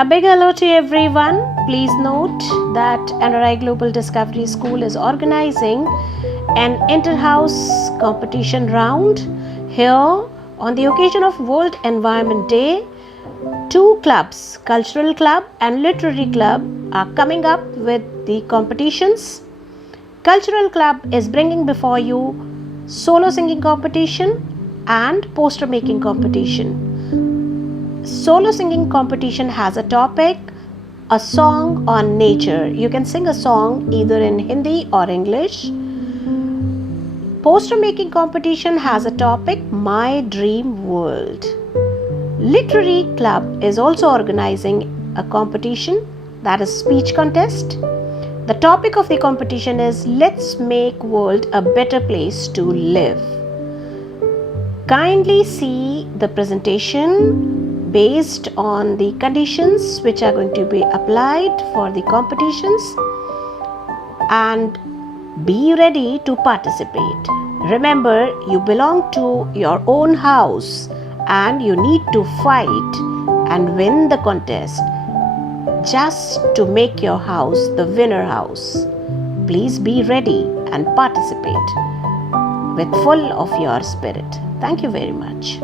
A big hello to everyone. Please note that NRI Global Discovery School is organizing an inter-house competition round. Here, on the occasion of World Environment Day, two clubs, Cultural Club and Literary Club, are coming up with the competitions. Cultural Club is bringing before you solo singing competition and poster making competition. Solo singing competition has a topic, a song on nature. You can sing a song either in Hindi or English. Poster making competition has a topic, My Dream World. Literary Club is also organizing a competition, that is speech contest. The topic of the competition is Let's Make World a Better Place to Live. Kindly see the presentation based on the conditions which are going to be applied for the competitions, and be ready to participate. Remember, you belong to your own house and you need to fight and win the contest just to make your house the winner house. Please be ready and participate with full of your spirit. Thank you very much.